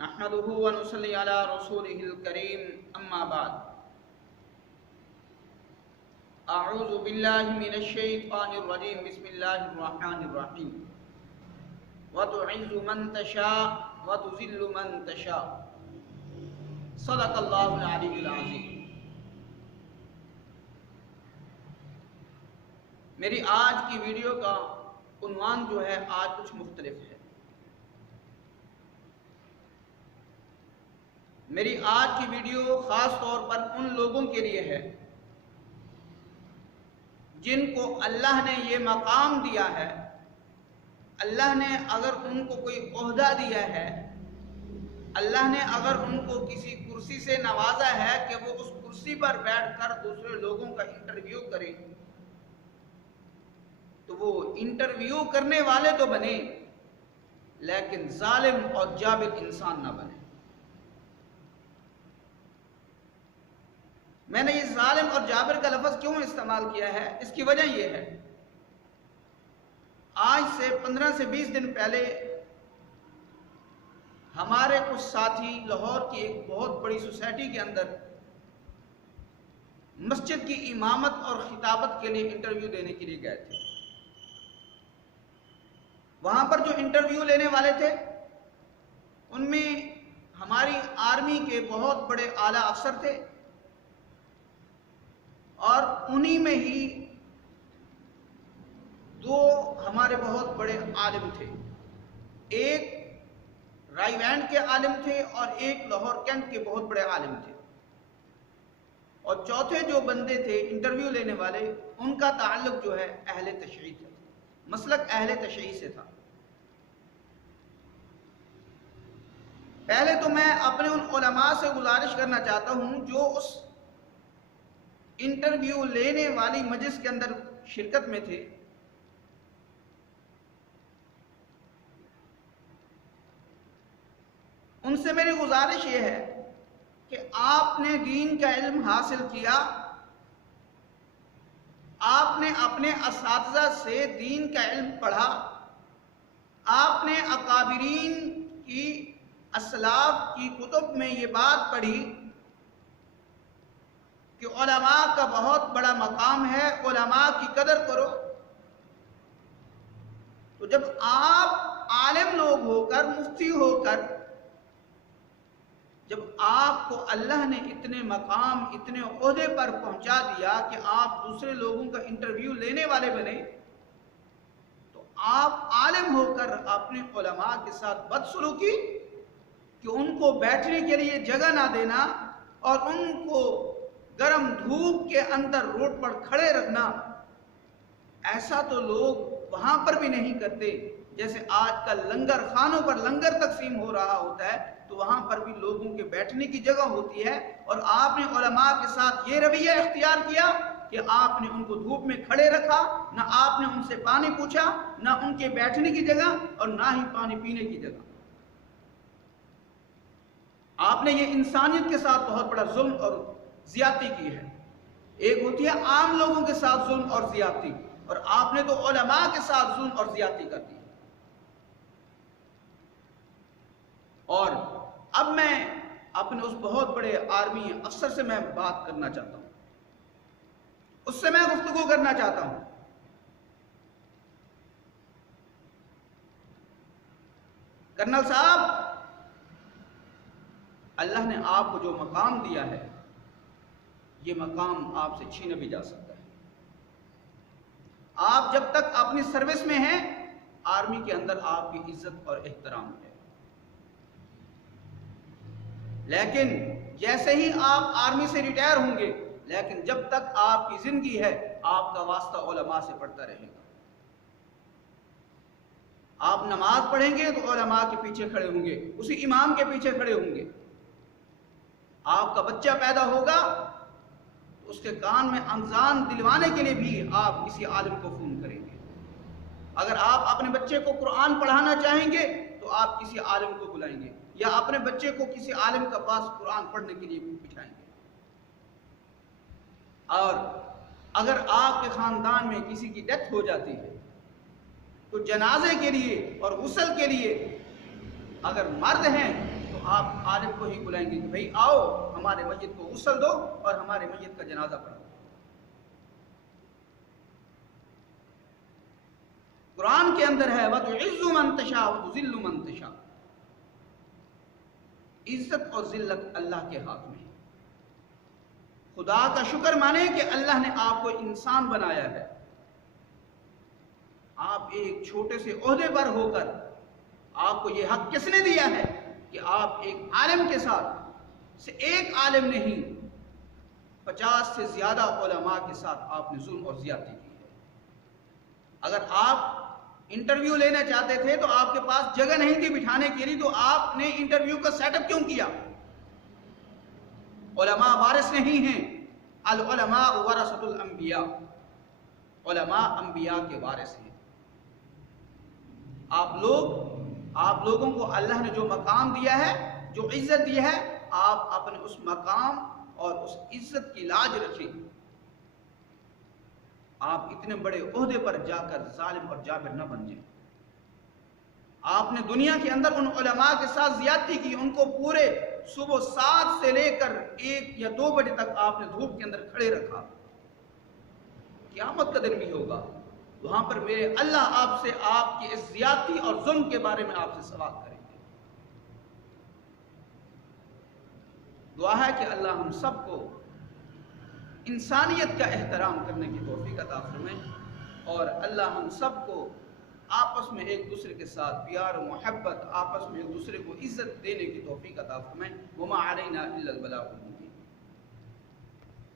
نحمده ونصلي على رسوله الكريم اما بعد اعوذ باللہ من الشیطان الرجیم بسم اللہ الرحمن الرحیم وتعز من تشاء وتذل من تشاء صدق اللہ العلی العظیم۔ میری آج کی ویڈیو کا عنوان جو ہے آج کچھ مختلف ہے۔ میری آج کی ویڈیو خاص طور پر ان لوگوں کے لیے ہے جن کو اللہ نے یہ مقام دیا ہے، اللہ نے اگر ان کو کوئی عہدہ دیا ہے، اللہ نے اگر ان کو کسی کرسی سے نوازا ہے کہ وہ اس کرسی پر بیٹھ کر دوسرے لوگوں کا انٹرویو کریں، تو وہ انٹرویو کرنے والے تو بنے لیکن ظالم اور جابر انسان نہ بنے۔ میں نے یہ ظالم اور جابر کا لفظ کیوں استعمال کیا ہے؟ اس کی وجہ یہ ہے، آج سے 15 سے 20 دن پہلے ہمارے کچھ ساتھی لاہور کی ایک بہت بڑی سوسائٹی کے اندر مسجد کی امامت اور خطابت کے لیے انٹرویو دینے کے لیے گئے تھے۔ وہاں پر جو انٹرویو لینے والے تھے ان میں ہماری آرمی کے بہت بڑے اعلیٰ افسر تھے، اور انہی میں ہی دو ہمارے بہت بڑے عالم تھے، ایک رائی وینڈ کے عالم تھے اور ایک لاہور کینٹ کے بہت بڑے عالم تھے، اور چوتھے جو بندے تھے انٹرویو لینے والے ان کا تعلق جو ہے اہل تشیع تھا، مسلک اہل تشیع سے تھا۔ پہلے تو میں اپنے ان علماء سے گزارش کرنا چاہتا ہوں جو اس انٹرویو لینے والی مجلس کے اندر شرکت میں تھے، ان سے میری گزارش یہ ہے کہ آپ نے دین کا علم حاصل کیا، آپ نے اپنے اساتذہ سے دین کا علم پڑھا، آپ نے اکابرین کی اسلاف کی کتب میں یہ بات پڑھی کہ علماء کا بہت بڑا مقام ہے، علماء کی قدر کرو۔ تو جب آپ عالم لوگ ہو کر، مفتی ہو کر، جب آپ کو اللہ نے اتنے مقام، اتنے عہدے پر پہنچا دیا کہ آپ دوسرے لوگوں کا انٹرویو لینے والے بنے، تو آپ عالم ہو کر اپنے علماء کے ساتھ بدسلوکی کہ ان کو بیٹھنے کے لیے جگہ نہ دینا اور ان کو گرم دھوپ کے اندر روڈ پر کھڑے رکھنا، ایسا تو لوگ وہاں پر بھی نہیں کرتے۔ جیسے آج کل لنگر خانوں پر لنگر تقسیم ہو رہا ہوتا ہے تو وہاں پر بھی لوگوں کے بیٹھنے کی جگہ ہوتی ہے، اور آپ نے علماء کے ساتھ یہ رویہ اختیار کیا کہ آپ نے ان کو دھوپ میں کھڑے رکھا، نہ آپ نے ان سے پانی پوچھا، نہ ان کے بیٹھنے کی جگہ اور نہ ہی پانی پینے کی جگہ۔ آپ نے یہ انسانیت کے ساتھ بہت بڑا ظلم اور زیادتی کی ہے۔ ایک ہوتی ہے عام لوگوں کے ساتھ ظلم اور زیادتی، اور آپ نے تو علماء کے ساتھ ظلم اور زیادتی کر دی۔ اور اب میں اپنے اس بہت بڑے آرمی افسر سے میں بات کرنا چاہتا ہوں، اس سے میں گفتگو کرنا چاہتا ہوں۔ کرنل صاحب، اللہ نے آپ کو جو مقام دیا ہے یہ مقام آپ سے چھینا بھی جا سکتا ہے۔ آپ جب تک اپنی سروس میں ہیں آرمی کے اندر آپ کی عزت اور احترام ہے، لیکن جیسے ہی آپ آرمی سے ریٹائر ہوں گے، لیکن جب تک آپ کی زندگی ہے آپ کا واسطہ علماء سے پڑتا رہے گا۔ آپ نماز پڑھیں گے تو علماء کے پیچھے کھڑے ہوں گے، اسی امام کے پیچھے کھڑے ہوں گے۔ آپ کا بچہ پیدا ہوگا تو اس کے کان میں اذان دلوانے کے لیے بھی آپ کسی عالم کو فون کریں گے۔ اگر آپ اپنے بچے کو قرآن پڑھانا چاہیں گے تو آپ کسی عالم کو بلائیں گے، یا اپنے بچے کو کسی عالم کے پاس قرآن پڑھنے کے لیے بٹھائیں گے۔ اور اگر آپ کے خاندان میں کسی کی ڈیتھ ہو جاتی ہے تو جنازے کے لیے اور غسل کے لیے اگر مرد ہیں تو آپ عالم کو ہی بلائیں گے کہ بھئی آؤ ہمارے میت کو غسل دو اور ہمارے میت کا جنازہ پڑھو۔ قرآن کے اندر ہے وَتُعِزُّ مَن تَشَاءُ وَتُذِلُّ مَن تَشَاءُ، عزت اور ذلت اللہ کے ہاتھ میں ہے۔ خدا کا شکر مانے کہ اللہ نے آپ کو انسان بنایا ہے۔ آپ ایک چھوٹے سے عہدے پر ہو کر آپ کو یہ حق کس نے دیا ہے کہ آپ ایک عالم کے ساتھ سے ایک عالم نہیں 50 سے زیادہ علماء کے ساتھ آپ نے ظلم اور زیادتی کی ہے۔ اگر آپ انٹرویو لینا چاہتے تھے تو آپ کے پاس جگہ نہیں تھی بٹھانے کے لیے، تو آپ نے انٹرویو کا سیٹ اپ کیوں کیا؟ علماء وارث نہیں ہیں، العلماء ورثۃ الانبیاء، علماء انبیاء کے وارث ہیں۔ آپ لوگوں کو اللہ نے جو مقام دیا ہے، جو عزت دی ہے، آپ اپنے اس مقام اور اس عزت کی لاج رکھیں۔ آپ اتنے بڑے عہدے پر جا کر ظالم اور جابر نہ بن جائیں۔ آپ نے دنیا کے اندر ان علماء کے ساتھ زیادتی کی، ان کو پورے صبح 7 سے لے کر 1 یا 2 بجے تک آپ نے دھوپ کے اندر کھڑے رکھا۔ قیامت کا دن بھی ہوگا، وہاں پر میرے اللہ آپ سے آپ کی اس زیادتی اور ظلم کے بارے میں آپ سے سوال کریں گے۔ دعا ہے کہ اللہ ہم سب کو انسانیت کا احترام کرنے کی توفیق عطا فرمائے، اور اللہ ہم سب کو آپس میں ایک دوسرے کے ساتھ پیار و محبت، آپس میں ایک دوسرے کو عزت دینے کی توفیق عطا فرمائے۔ وما علینا الا البلاغ۔